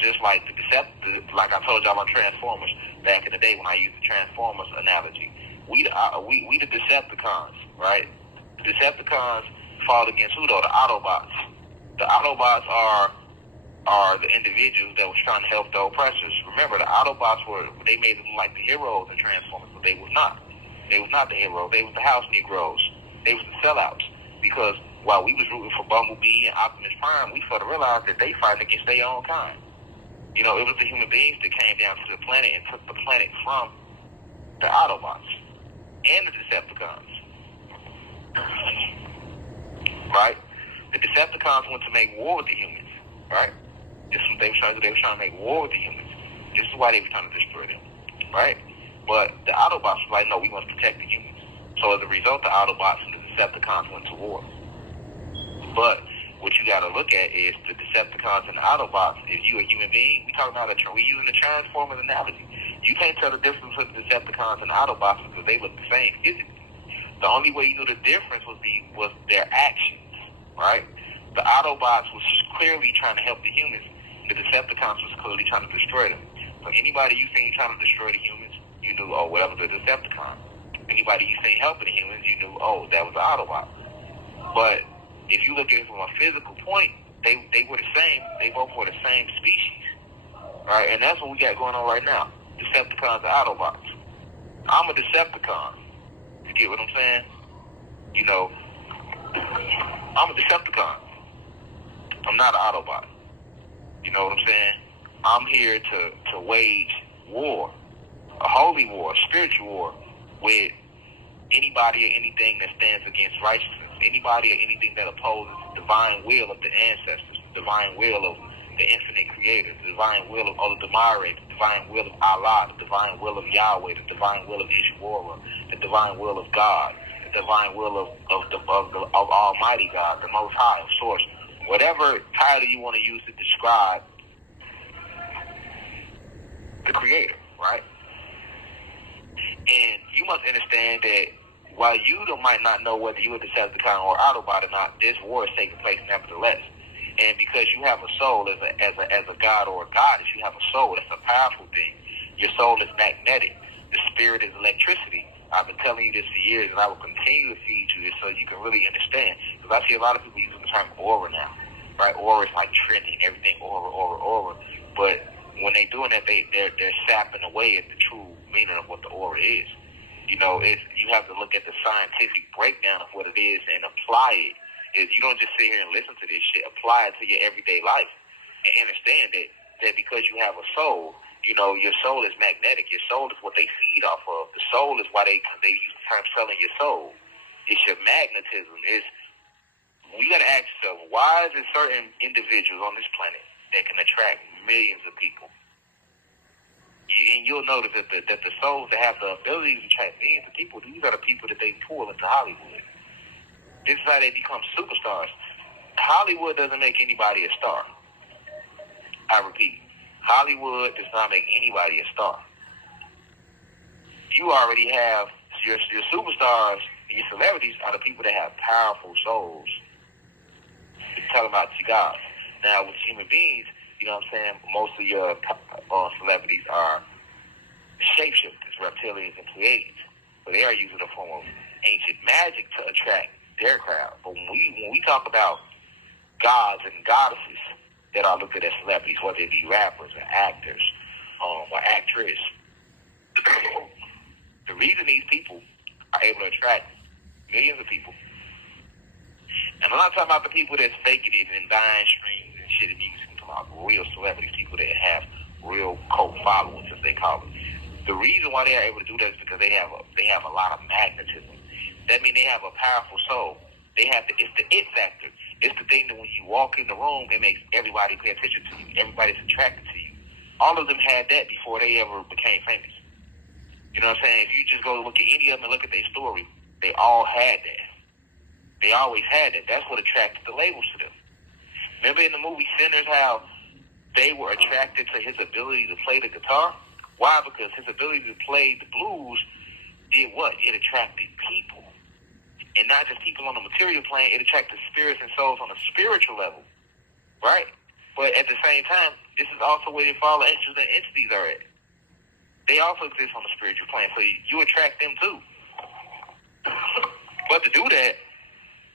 just like like I told y'all about Transformers back in the day when I used the Transformers analogy. We the Decepticons, right? The Decepticons fought against who though? The Autobots. The Autobots are the individuals that was trying to help the oppressors. Remember, the Autobots they made them like the heroes in Transformers, but they was not. They was not the heroes. They was the house Negroes. They was the sellouts. Because while we was rooting for Bumblebee and Optimus Prime, we sort of realized that they fighting against their own kind. It was the human beings that came down to the planet and took the planet from the Autobots and the Decepticons. Right? The Decepticons went to make war with the humans. Right? This is what they were trying to do. They were trying to make war with the humans. This is why they were trying to destroy them. Right? But the Autobots were like, no, we must protect the humans. So as a result, the Autobots and the Decepticons went to war. But what you got to look at is the Decepticons and the Autobots. If you a human being, we using the Transformers analogy. You can't tell the difference between the Decepticons and the Autobots because they look the same physically. The only way you knew the difference was their actions, right? The Autobots was clearly trying to help the humans. The Decepticons was clearly trying to destroy them. So anybody you seen trying to destroy the humans, you knew, oh, well, that was a Decepticon. Anybody you seen helping the humans, you knew, oh, that was an Autobot. But if you look at it from a physical point, they were the same. They both were the same species, right? And that's what we got going on right now. Decepticons and Autobots. I'm a Decepticon. You get what I'm saying? I'm a Decepticon. I'm not an Autobot. You know what I'm saying? I'm here to wage war, a holy war, a spiritual war with anybody or anything that stands against righteousness. Anybody or anything that opposes the divine will of the ancestors, the divine will of the infinite creator, the divine will of Olodumare, the divine will of Allah, the divine will of Yahweh, the divine will of Ishwara, the divine will of God, the divine will of Almighty God, the Most High, of Source. Whatever title you want to use to describe the creator, right? And you must understand that while you might not know whether you're a Decepticon or Autobot or not, this war is taking place nevertheless. And because you have a soul as a god or a goddess, you have a soul. That's a powerful thing. Your soul is magnetic. The spirit is electricity. I've been telling you this for years, and I will continue to feed you this so you can really understand. Because I see a lot of people using the term aura now, right? Aura is like trending, everything aura. But when they're doing that, they're sapping away at the true meaning of what the aura is. You have to look at the scientific breakdown of what it is and apply it. You don't just sit here and listen to this shit. Apply it to your everyday life and understand that because you have a soul, your soul is magnetic. Your soul is what they feed off of. The soul is why they use the term selling your soul. It's your magnetism. You got to ask yourself, why is there certain individuals on this planet that can attract millions of people? And you'll notice that the souls that have the ability to attract millions of people, these are the people that they pull into Hollywood. This is how they become superstars. Hollywood doesn't make anybody a star. I repeat, Hollywood does not make anybody a star. You already have your superstars and your celebrities are the people that have powerful souls. It's talking about you guys. Now, with human beings, you know what I'm saying, most of your celebrities are shapeshifters, reptilians, and Pleiadians. So they are using a form of ancient magic to attract their crowd. But when we talk about gods and goddesses that are looked at as celebrities, whether it be rappers or actors or actresses, the reason these people are able to attract millions of people, and I'm not talking about the people that's faking it and buying streams and shit and music, I'm talking about real celebrities, people that have real cult followers, as they call it. The reason why they are able to do that is because they have a lot of magnetism. That means they have a powerful soul. It's the it factor. It's the thing that when you walk in the room, it makes everybody pay attention to you. Everybody's attracted to you. All of them had that before they ever became famous. You know what I'm saying? If you just go look at any of them and look at their story, they all had that. They always had that. That's what attracted the labels to them. Remember in the movie Sinners how they were attracted to his ability to play the guitar? Why? Because his ability to play the blues did what? It attracted people. And not just people on the material plane, it attracted spirits and souls on a spiritual level. Right? But at the same time, this is also where the fallen angels and entities are at. They also exist on the spiritual plane, so you attract them too. But to do that,